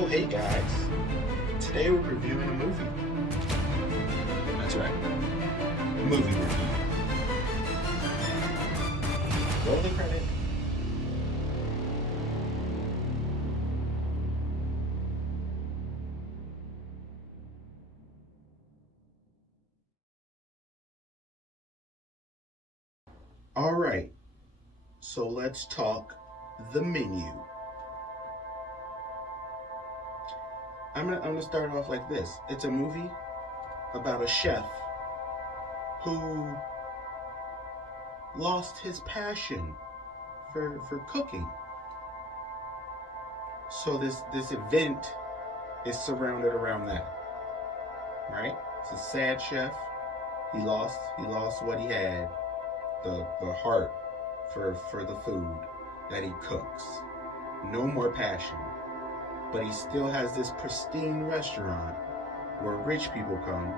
Oh, hey guys. Today we're reviewing a movie. That's right. Movie review. Roll the credit. All right. So let's talk The Menu. I'm gonna start off like this. It's a movie about a chef who lost his passion for cooking. So this event is surrounded around that. Right? It's a sad chef. He lost what he had, the heart for the food that he cooks. No more passion. But he still has this pristine restaurant where rich people come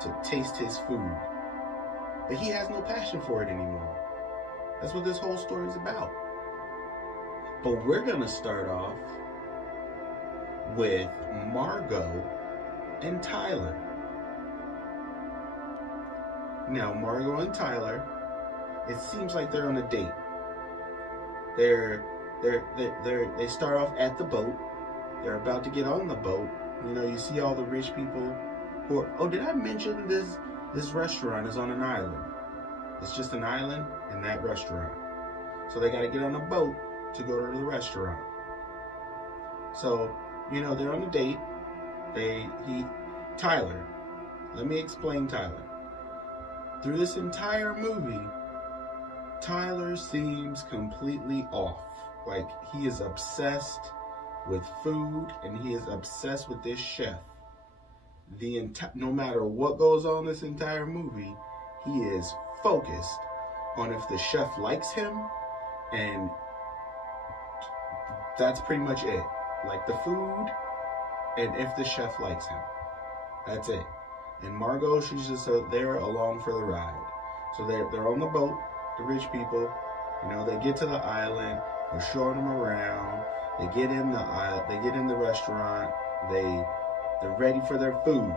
to taste his food. But he has no passion for it anymore. That's what this whole story is about. But we're going to start off with Margot and Tyler. Now, Margot and Tyler, it seems like they're on a date. They start off at the boat. They're about to get on the boat. You know, you see all the rich people who are... Oh, did I mention this restaurant is on an island? It's just an island and that restaurant. So they got to get on a boat to go to the restaurant. So, you know, they're on a date. Tyler. Let me explain Tyler. Through this entire movie, Tyler seems completely off. Like, he is obsessed with food, and he is obsessed with this chef. No matter what goes on this entire movie, he is focused on if the chef likes him, and that's pretty much it. Like the food, and if the chef likes him. That's it. And Margot, she's just there along for the ride. So they're on the boat, the rich people. You know, they get to the island. They're showing them around. They get in the restaurant. They're ready for their food.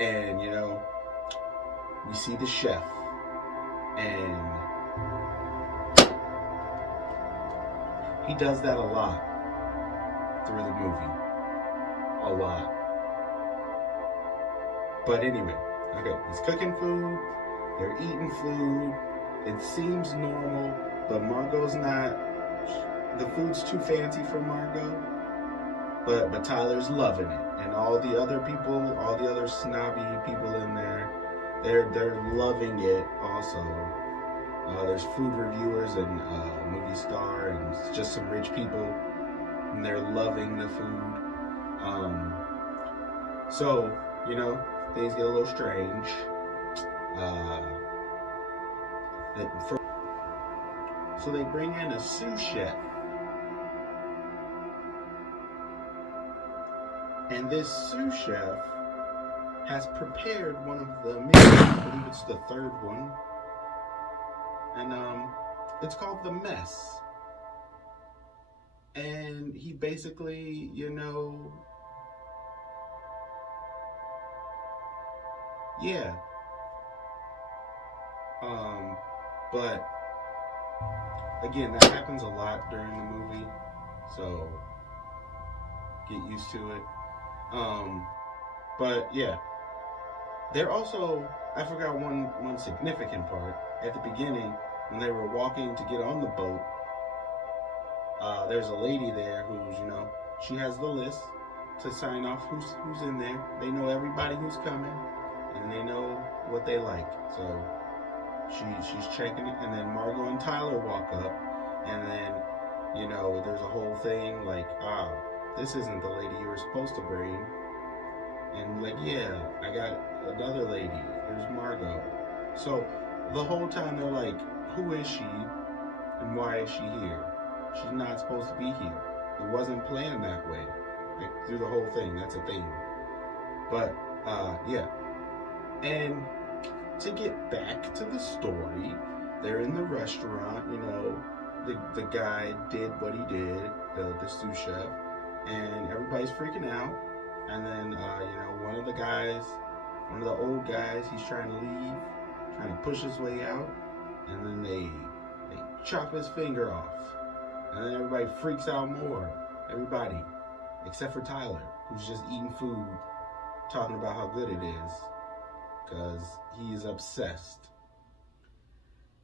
And, you know, we see the chef. And he does that a lot through the movie. A lot. But anyway, okay, he's cooking food. They're eating food. It seems normal, but Margot's not. The food's too fancy for Margot, but Tyler's loving it, and all the other people, all the other snobby people in there, they're loving it also. There's food reviewers and movie star, and it's just some rich people, and they're loving the food. So you know, things get a little strange. So they bring in a sous chef. And this sous chef has prepared one of the meals. I believe it's the third one. And it's called The Mess. And he basically, you know, yeah. But again, that happens a lot during the movie, so get used to it. But yeah, they're also, I forgot one significant part. At the beginning, when they were walking to get on the boat, there's a lady there who's, you know, she has the list to sign off who's in there. They know everybody who's coming, and they know what they like. So she's checking it, and then Margot and Tyler walk up, and then, you know, there's a whole thing like, this isn't the lady you were supposed to bring. And like, yeah, I got another lady. There's Margot. So the whole time they're like, who is she and why is she here? She's not supposed to be here. It wasn't planned that way. Like, through the whole thing, that's a thing. But yeah. And to get back to the story, they're in the restaurant, you know, the guy did what he did, the sous chef. and everybody's freaking out. And then, one of the old guys, he's trying to leave, trying to push his way out, and then they chop his finger off. And then everybody freaks out more. Everybody, except for Tyler, who's just eating food, talking about how good it is, because he is obsessed.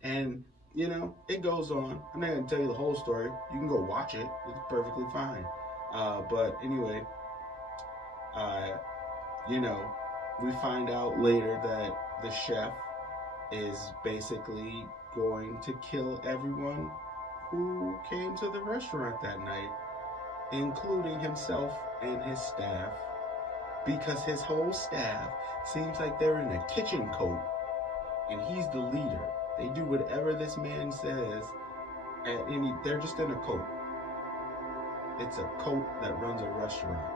And, it goes on. I'm not going to tell you the whole story. You can go watch it. It's perfectly fine. But anyway, we find out later that the chef is basically going to kill everyone who came to the restaurant that night, including himself and his staff, because his whole staff seems like they're in a kitchen coat, and he's the leader. They do whatever this man says, they're just in a coat. It's a coat that runs a restaurant.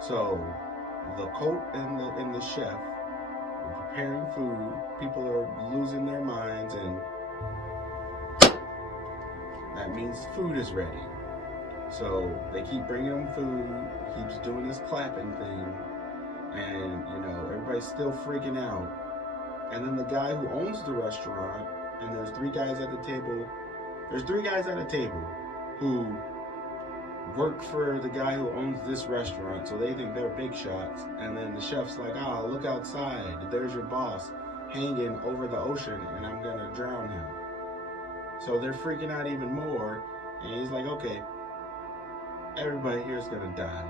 So the coat and the chef are preparing food. People are losing their minds, and that means food is ready. So they keep bringing him food. He keeps doing his clapping thing, and everybody's still freaking out. And then the guy who owns the restaurant, and there's three guys at a table who work for the guy who owns this restaurant, so they think they're big shots. And then the chef's like, look outside, there's your boss hanging over the ocean, and I'm gonna drown him. So they're freaking out even more, and he's like, okay, everybody here is gonna die.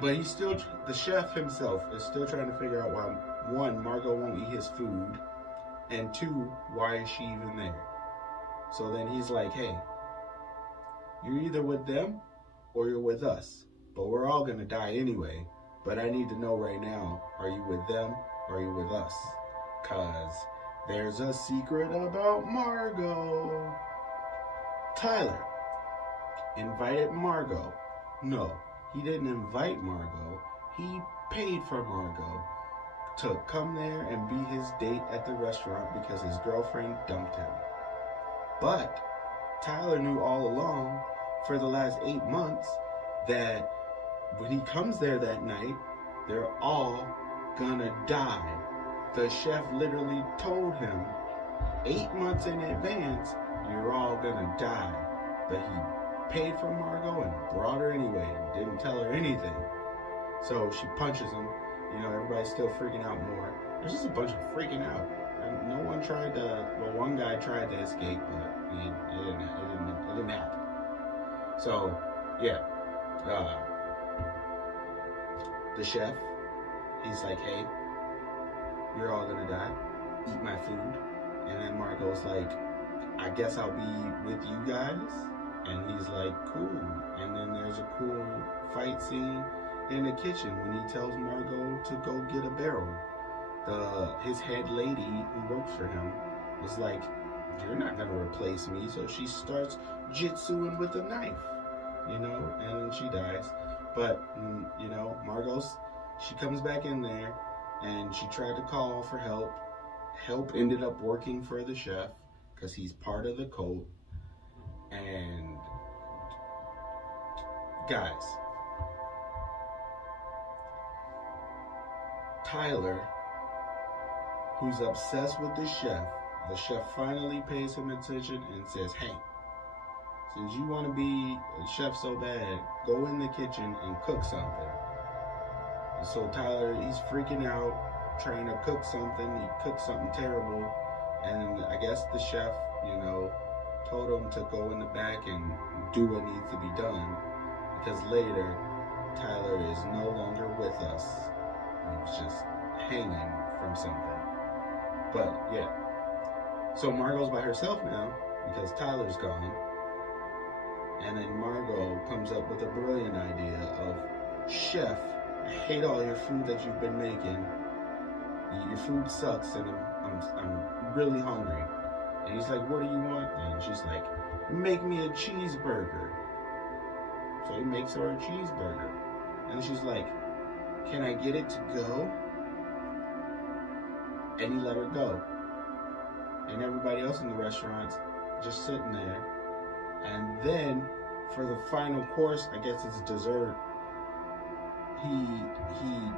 But he's still, the chef himself is still trying to figure out why, one, Margot won't eat his food, and two, why is she even there? So then he's like, hey, you're either with them or you're with us, but we're all gonna die anyway. But I need to know right now, are you with them or are you with us? Cause there's a secret about Margot. Tyler invited Margot. No, he didn't invite Margot. He paid for Margot to come there and be his date at the restaurant because his girlfriend dumped him. But Tyler knew all along for the last 8 months that when he comes there that night, they're all gonna die. The chef literally told him 8 months in advance, you're all gonna die. But he paid for Margot and brought her anyway and didn't tell her anything. So she punches him. Everybody's still freaking out more. There's just a bunch of freaking out. And no one tried to, one guy tried to escape, but it didn't happen. So, yeah. The chef, he's like, hey, you're all gonna die. Eat my food. And then Margot's like, I guess I'll be with you guys. And he's like, cool. And then there's a cool fight scene in the kitchen when he tells Margot to go get a barrel. His head lady who works for him was like, you're not gonna replace me. So she starts jitsuing with a knife, and she dies. But, she comes back in there and she tried to call for help. Help ended up working for the chef because he's part of the cult. And guys, Tyler, who's obsessed with the chef finally pays him attention and says, hey, since you want to be a chef so bad, go in the kitchen and cook something. And so Tyler, he's freaking out, trying to cook something. He cooks something terrible. And I guess the chef, told him to go in the back and do what needs to be done. Because later, Tyler is no longer with us. He's just hanging from something. But yeah. So Margot's by herself now because Tyler's gone. And then Margot comes up with a brilliant idea of, chef, I hate all your food that you've been making. Your food sucks and I'm really hungry. And he's like, what do you want? And she's like, make me a cheeseburger. So he makes her a cheeseburger. And she's like, can I get it to go? And he let her go. And everybody else in the restaurant's just sitting there And then for the final course, I guess it's dessert, he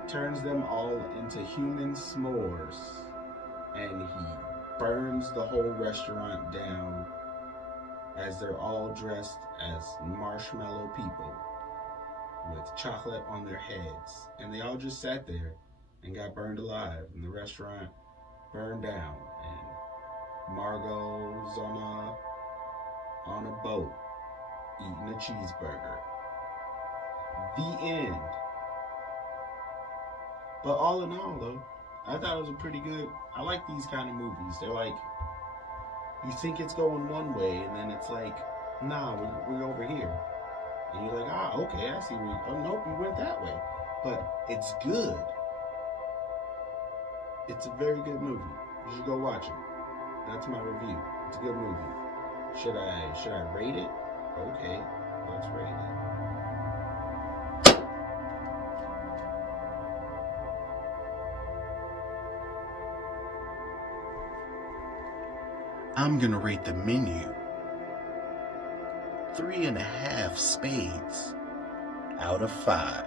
turns them all into human s'mores, and he burns the whole restaurant down as they're all dressed as marshmallow people with chocolate on their heads. And they all just sat there and got burned alive, and the restaurant burned down, and Margot's on a boat eating a cheeseburger. The end. But all in all, though, I thought it was a pretty good. I like these kind of movies. They're like, you think it's going one way, and then it's like, nah, we're over here. And you're like, ah, okay, I see where you, oh, nope, we went that way. But it's good. It's a very good movie. You should go watch it. That's my review. It's a good movie. Should I rate it? Okay, let's rate it. I'm gonna rate the menu 3.5 spades out of 5.